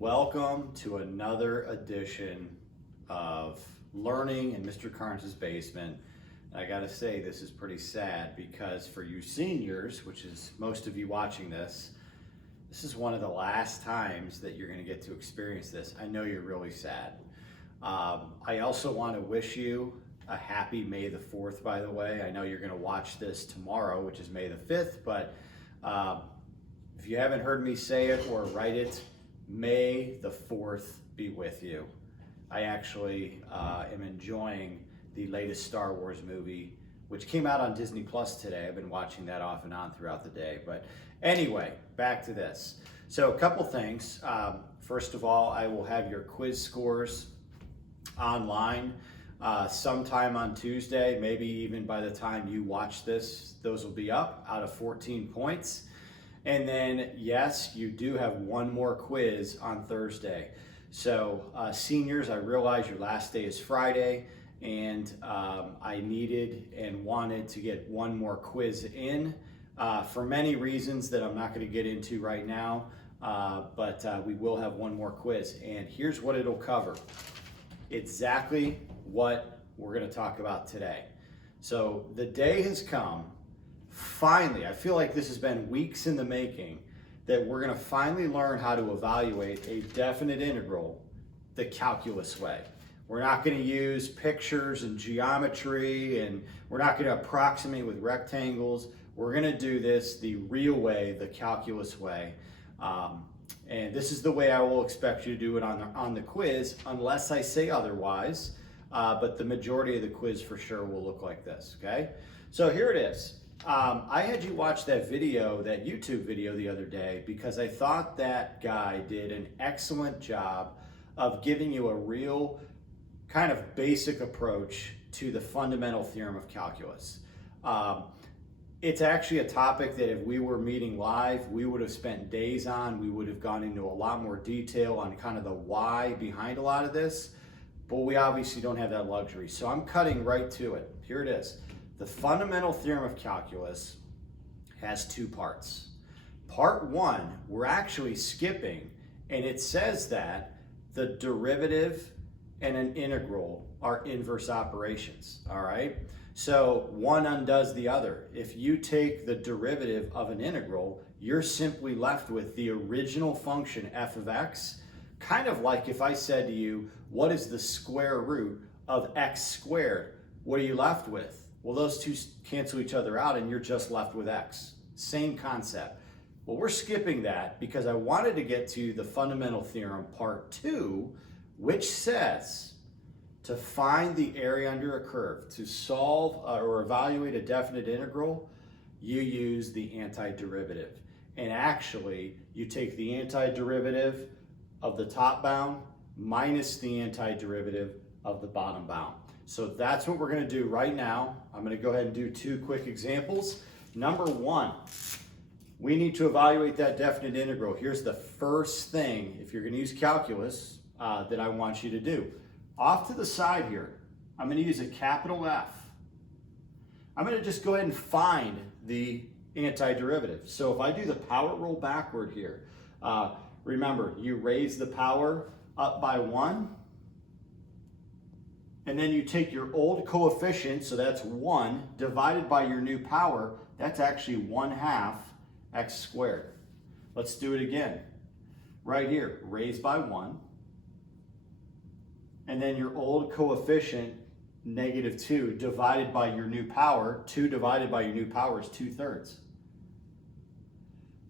Welcome to another edition of Learning in Mr. Carnes' Basement. I gotta say, this is pretty sad because for you seniors, which is most of you watching this, this is one of the last times that you're gonna get to experience this. I know you're really sad. I also wanna wish you a happy May the 4th, by the way. I know you're gonna watch this tomorrow, which is May the 5th, but if you haven't heard me say it or write it, May the 4th be with you. I actually am enjoying the latest Star Wars movie, which came out on Disney Plus today. I've been watching that off and on throughout the day. But anyway, back to this. So a couple things. First of all, I will have your quiz scores online sometime on Tuesday, maybe even by the time you watch this, those will be up out of 14 points. And then, yes, you do have one more quiz on Thursday. So seniors, I realize your last day is Friday, and I needed and wanted to get one more quiz in for many reasons that I'm not going to get into right now, but we will have one more quiz. And here's what it'll cover. Exactly what we're going to talk about today. So the day has come. Finally, I feel like this has been weeks in the making, that we're going to finally learn how to evaluate a definite integral the calculus way. We're not going to use pictures and geometry, and we're not going to approximate with rectangles. We're going to do this the real way, the calculus way. And this is the way I will expect you to do it on the quiz, unless I say otherwise. But the majority of the quiz for sure will look like this, okay? So here it is. I had you watch that video, that YouTube video the other day, because I thought that guy did an excellent job of giving you a real kind of basic approach to the fundamental theorem of calculus. It's actually a topic that if we were meeting live, we would have spent days on. We would have gone into a lot more detail on kind of the why behind a lot of this, but we obviously don't have that luxury. So I'm cutting right to it. Here it is. The fundamental theorem of calculus has two parts. Part one, we're actually skipping, and it says that the derivative and an integral are inverse operations, all right? So one undoes the other. If you take the derivative of an integral, you're simply left with the original function f of x, kind of like if I said to you, what is the square root of x squared? What are you left with? Well, those two cancel each other out and you're just left with x. Same concept. Well, we're skipping that because I wanted to get to the fundamental theorem part two, which says to find the area under a curve, to solve or evaluate a definite integral, you use the antiderivative. And actually, you take the antiderivative of the top bound minus the antiderivative of the bottom bound. So that's what we're going to do right now. I'm going to go ahead and do two quick examples. Number one, we need to evaluate that definite integral. Here's the first thing, if you're going to use calculus, that I want you to do. Off to the side here, I'm going to use a capital F. I'm going to just go ahead and find the antiderivative. So if I do the power roll backward here, remember, you raise the power up by 1. And then you take your old coefficient, so that's 1, divided by your new power, that's actually 1/2 x squared. Let's do it again. Right here, raise by 1. And then your old coefficient, -2, divided by your new power. 2 divided by your new power is 2/3.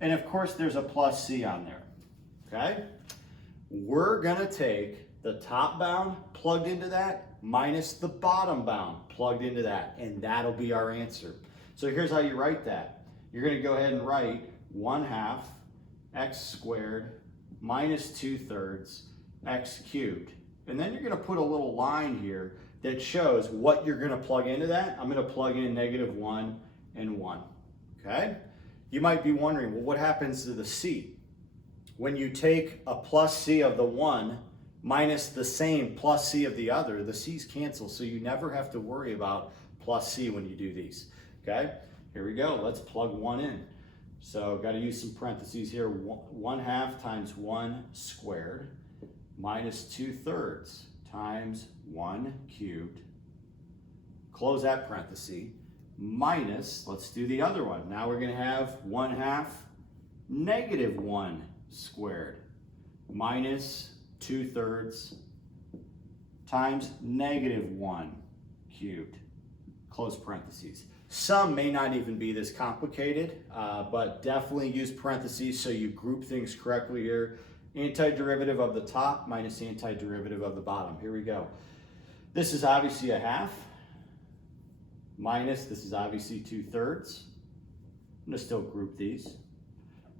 And of course, there's a plus c on there, okay? We're gonna take the top bound plugged into that minus the bottom bound plugged into that, and that'll be our answer. So here's how you write that. You're going to go ahead and write 1/2 x squared minus 2/3 x cubed. And then you're going to put a little line here that shows what you're going to plug into that. I'm going to plug in -1 and 1. Okay? You might be wondering, well, what happens to the c? When you take a plus c of the one minus the same plus c of the other, the c's cancel, so you never have to worry about plus c when you do these. Okay, here we go. Let's plug 1 in. So got to use some parentheses here. 1/2 times 1 squared minus 2/3 times 1 cubed. Close that parenthesis. Minus, let's do the other one. Now we're going to have 1/2 negative 1 squared minus 2/3 times negative 1 cubed. Close parentheses. Some may not even be this complicated, but definitely use parentheses so you group things correctly here. Antiderivative of the top minus antiderivative of the bottom. Here we go. This is obviously 1/2 minus, this is obviously 2/3. I'm going to still group these.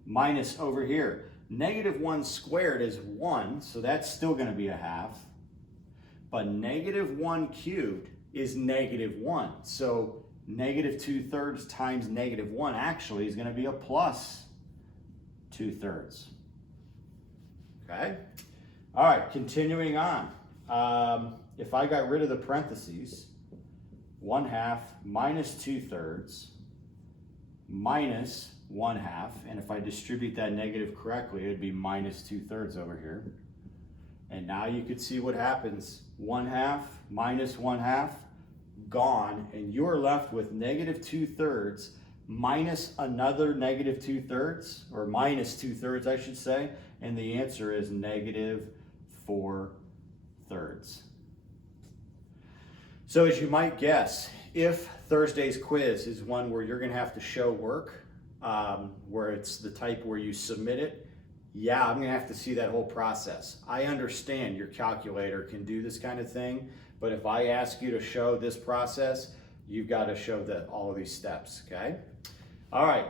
Minus over here, negative 1 squared is 1, so that's still going to be 1/2. But negative 1 cubed is negative 1. So negative 2/3 times negative 1 actually is going to be a plus 2/3. Okay? All right, continuing on. If I got rid of the parentheses, 1/2 minus 2/3 minus 1/2, and if I distribute that negative correctly, it'd be minus 2/3 over here. And now you could see what happens. 1/2 minus 1/2, gone, and you're left with negative 2/3 minus another negative 2/3, or minus 2/3, I should say, and the answer is negative 4/3. So as you might guess, if Thursday's quiz is one where you're going to have to show work, where it's the type where you submit it, yeah, I'm going to have to see that whole process. I understand your calculator can do this kind of thing, but if I ask you to show this process, you've got to show all of these steps, okay? All right.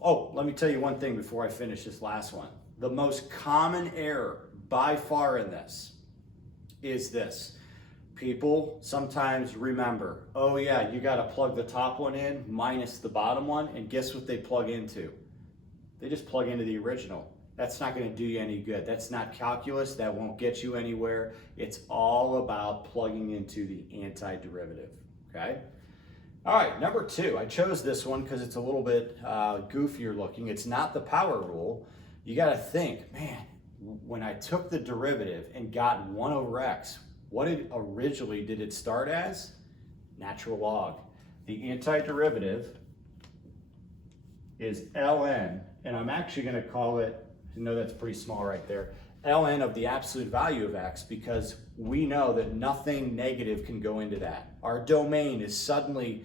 Oh, let me tell you one thing before I finish this last one. The most common error by far in this is this. People sometimes remember, oh yeah, you got to plug the top one in minus the bottom one, and guess what they plug into? They just plug into the original. That's not going to do you any good. That's not calculus. That won't get you anywhere. It's all about plugging into the antiderivative, okay? All right, number 2. I chose this one because it's a little bit goofier looking. It's not the power rule. You got to think, man, when I took the derivative and got 1 over x, what originally did it start as? Natural log. The antiderivative is ln, and I'm actually going to call it, I know that's pretty small right there, ln of the absolute value of x, because we know that nothing negative can go into that. Our domain is suddenly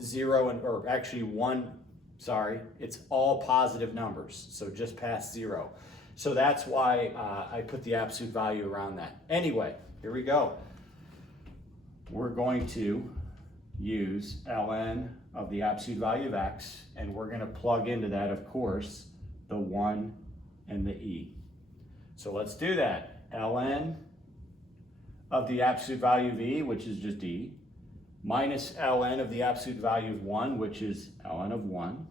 0, or actually 1, sorry, it's all positive numbers, so just past 0. So that's why I put the absolute value around that. Anyway, here we go. We're going to use ln of the absolute value of x, and we're going to plug into that, of course, the 1 and the e. So let's do that. ln of the absolute value of e, which is just e, minus ln of the absolute value of 1, which is ln of 1.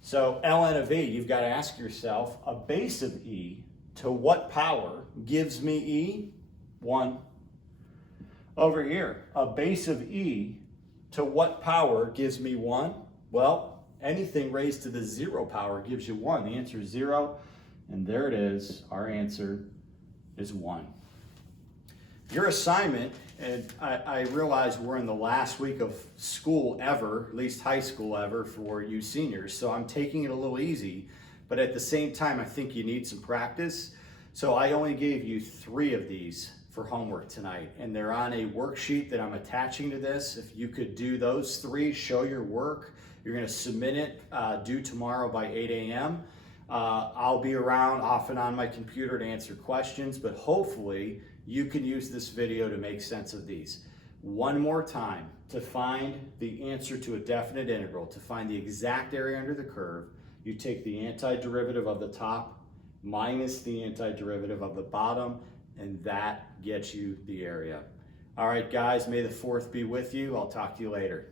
So ln of e, you've got to ask yourself, a base of e to what power gives me e? 1. Over here, a base of e to what power gives me 1? Well, anything raised to the 0 power gives you 1. The answer is 0, and there it is. Our answer is 1. Your assignment, and I realize we're in the last week of school ever, at least high school ever, for you seniors, so I'm taking it a little easy, but at the same time, I think you need some practice. So I only gave you 3 of these for homework tonight, and they're on a worksheet that I'm attaching to this. If you could do those 3, show your work. You're going to submit it due tomorrow by 8 a.m. I'll be around off and on my computer to answer questions, but hopefully you can use this video to make sense of these. One more time, to find the answer to a definite integral, to find the exact area under the curve, you take the antiderivative of the top minus the antiderivative of the bottom, and that gets you the area. All right, guys, may the 4th be with you. I'll talk to you later.